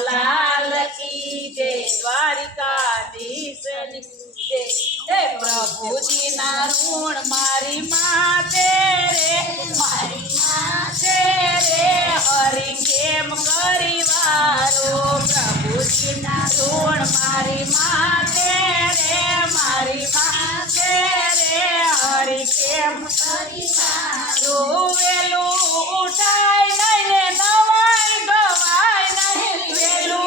लाल की जय द्वारिकाधीश जय हे प्रभु जी ना ऋण मारी माथे रे मारी माथे रे हरि केम करी वारो प्रभु जी ना ऋण मारी माथे रे मारी माथे रे हरि केम करी वारो वेलू उठाय नहीं रे नवाई गवाय नहीं वेलू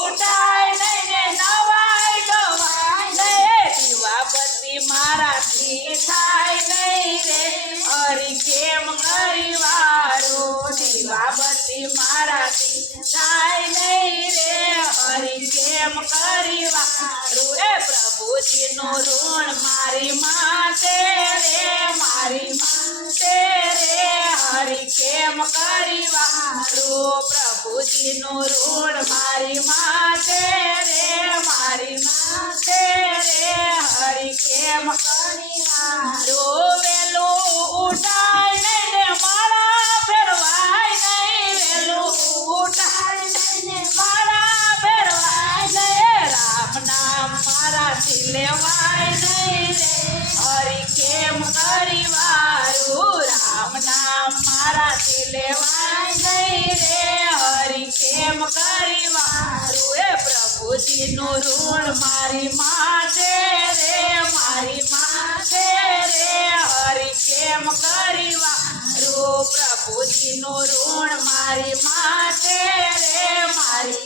उठाय नहीं रे नवाई गवाय नहीं દીવાબત્તી મારાથી થાય નહીં રે હરિ કેમ કરી વારો દીવાબત્તી મારાથી થાય નહીં રે હરિ કેમ કરી વારો એ પ્રભુજીનું ઋણ મારી માથે રે મારી માથે રે હરિ કેમ કરી વારો પ્રભુજીનું ઋણ મારી માથે રે મારી માથે રે હરિ કેમ કરી વારો વેલું ઉઠાય નહીં ને માળા ફેરવાય નહીં વેલું ઉઠાય નહીં ને માળા ફેરવાય નહીં રામ નામ મારાથી લેવાય નહીં રે હરિ કેમ કરી વારું રામ નામ મારાથી લેવાય નહીં રે હરિ કેમ કરી વારું એ પ્રભુજીનું ઋણ મારી માથે રે મારી માથે રે હરિ કેમ કરી વારું પ્રભુજીનું ઋણ મારી માથે રે મારી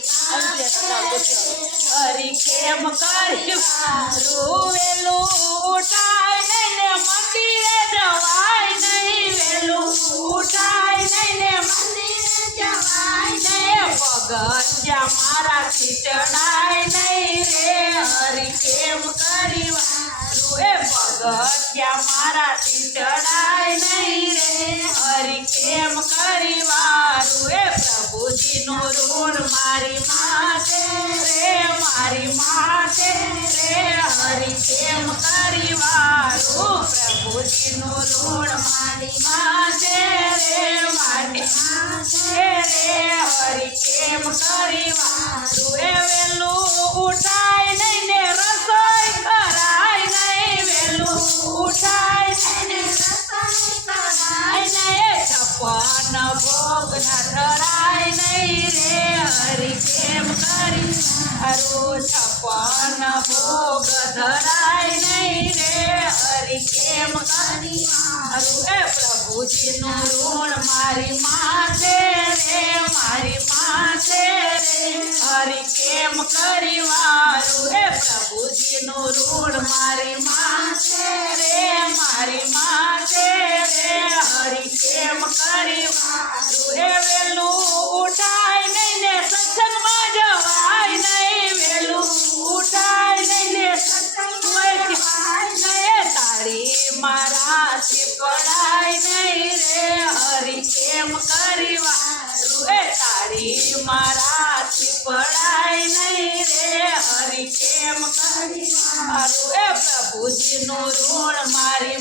હરિ કેમ કરી વારું વેલું ઉઠાય નહીં ને મંદિરે જવાય નહીં વેલું ઉઠાય નહીં ને મંદિરે જવાય નહીં પગથિયા મારાથી ચડાય નહીં રે હરિ કેમ કરી વારું એ પગથિયા મારાથી ચડાય નહીં રે હરિ કેમ કરી વારું એ પ્રભુજીનું ઋણ મારી માથે રે મારી માથે રે હરિ કેમ કરી વારું પ્રભુજીનું ઋણ મારી માથે રે મારી માથે રે હરિ કેમ કરી વારું એ વેલું ઉઠાય નહીં ને રસોઈ કરાય નહીં વેલું ઉઠાય નહીં ને રસોઈ કરાય નહીં છપ્પન ભોગ ના ધરાય નહીં રે હરિ કેમ કરી વારું છપ્પન ભોગ ધરાય નહીં રે હરિ કેમ કરી વારું એ પ્રભુજીનું ઋણ મારી માથે રે મારી માથે રે હરિ કેમ કરી વારું એ પ્રભુજીનું ઋણ મારી માથે રે મારી માથે રે હરિ કેમ કરી વારું એ વેલું ઉઠાય નહીં ને સત્સંગમાં જવાય નહીં વેલું ઉઠાય નહીં ને સત્સંગમાં જવાય નહીં તારી મારાથી પડાય નહીં રે હરિ કેમ કરી વારું એ તારી મારાથી પડાય નહીં રે હરિ કેમ કરી વારું એ પ્રભુજીનું ઋણ મારી